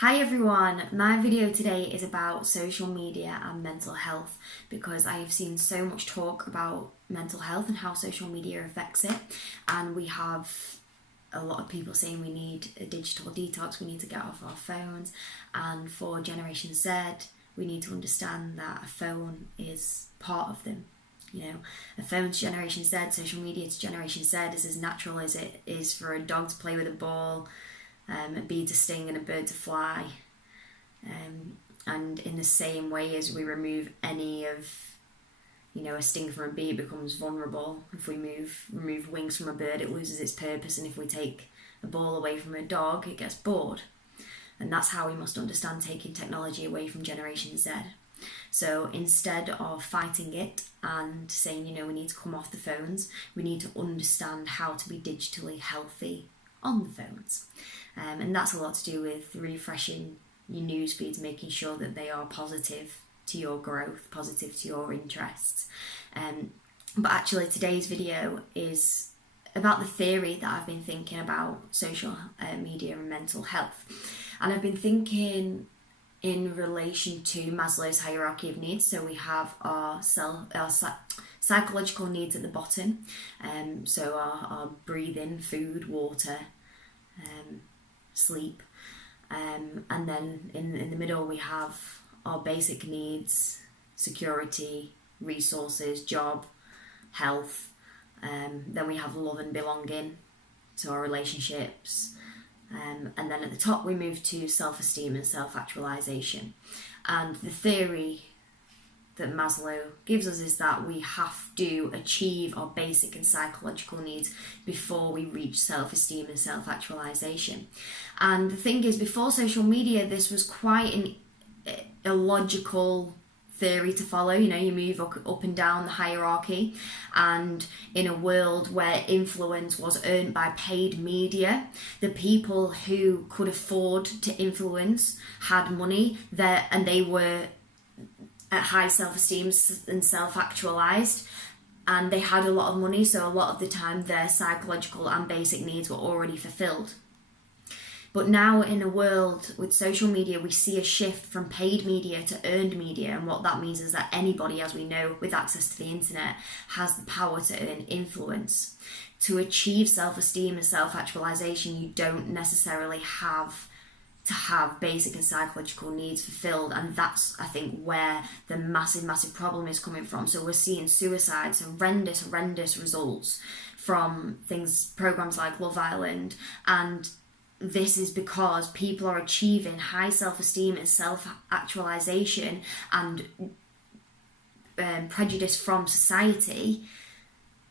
Hi everyone, my video today is about social media and mental health because I have seen so much talk about mental health and how social media affects it, and we have a lot of people saying we need a digital detox, we need to get off our phones, and for Generation Z we need to understand that a phone is part of them. You know, a phone's Generation Z, social media to Generation Z is as natural as it is for a dog to play with a ball, a bee to sting and a bird to fly. And in the same way as we remove any of, a sting from a bee, it becomes vulnerable. If we remove wings from a bird, it loses its purpose. And if we take a ball away from a dog, it gets bored. And that's how we must understand taking technology away from Generation Z. So instead of fighting it and saying, we need to come off the phones, we need to understand how to be digitally healthy on the phones. And that's a lot to do with refreshing your news feeds, making sure that they are positive to your growth, positive to your interests. But actually today's video is about the theory that I've been thinking about social media and mental health. And I've been thinking in relation to Maslow's hierarchy of needs. So we have our psychological needs at the bottom, so our breathing, food, water, sleep, and then in the middle we have our basic needs: security, resources, job, health. Then we have love and belonging, so our relationships, and then at the top we move to self-esteem and self-actualization. And the theory that Maslow gives us is that we have to achieve our basic and psychological needs before we reach self-esteem and self-actualization. And the thing is, before social media, this was quite an illogical theory to follow. You move up and down the hierarchy, and in a world where influence was earned by paid media, the people who could afford to influence had money there, and they were at high self-esteem and self-actualized, and they had a lot of money, so a lot of the time their psychological and basic needs were already fulfilled. But now in a world with social media, we see a shift from paid media to earned media, and what that means is that anybody, as we know, with access to the internet has the power to earn influence. To achieve self-esteem and self-actualization, you don't necessarily have to have basic and psychological needs fulfilled, and that's, I think, where the massive problem is coming from. So we're seeing suicides, horrendous results from programs like Love Island, and this is because people are achieving high self-esteem and self-actualization and prejudice from society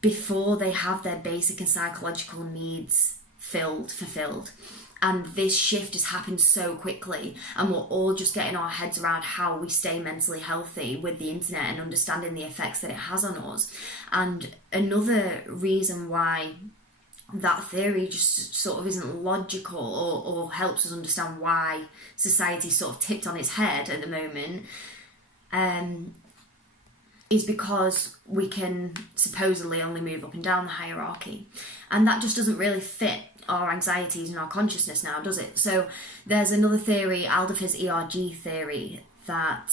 before they have their basic and psychological needs fulfilled. And this shift has happened so quickly, and we're all just getting our heads around how we stay mentally healthy with the internet and understanding the effects that it has on us. And another reason why that theory just sort of isn't logical or helps us understand why society sort of tipped on its head at the moment, is because we can supposedly only move up and down the hierarchy, and that just doesn't really fit our anxieties and our consciousness now, does it? So there's another theory, Alderfer's ERG theory, that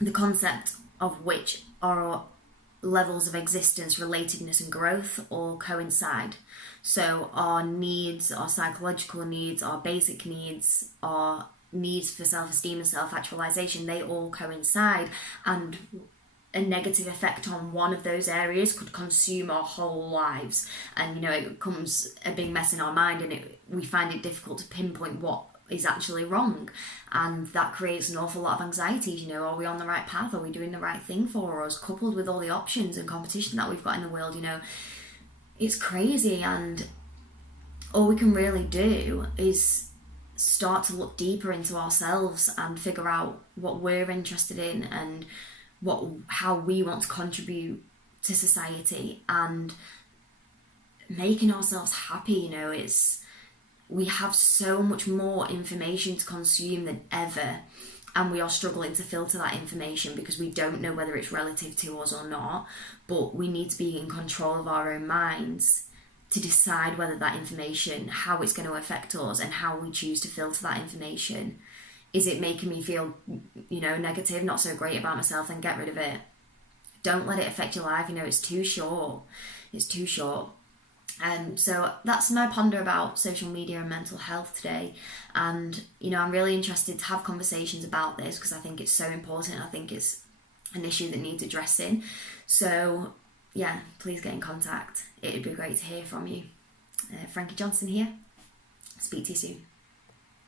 the concept of which are levels of existence, relatedness and growth all coincide. So our needs, our psychological needs, our basic needs, our needs for self-esteem and self-actualization, they all coincide, and a negative effect on one of those areas could consume our whole lives. And it becomes a big mess in our mind, and we find it difficult to pinpoint what is actually wrong, and that creates an awful lot of anxieties. Are we on the right path? Are we doing the right thing for us? Coupled with all the options and competition that we've got in the world, it's crazy. And all we can really do is start to look deeper into ourselves and figure out what we're interested in and how we want to contribute to society and making ourselves happy. We have so much more information to consume than ever, and we are struggling to filter that information because we don't know whether it's relative to us or not. But we need to be in control of our own minds to decide whether that information, how it's going to affect us and how we choose to filter that information. Is it making me feel, negative, not so great about myself? Then get rid of it. Don't let it affect your life. It's too short. It's too short. So that's my ponder about social media and mental health today. And, I'm really interested to have conversations about this because I think it's so important. I think it's an issue that needs addressing. So, yeah, please get in contact. It'd be great to hear from you. Frankie Johnson here. Speak to you soon.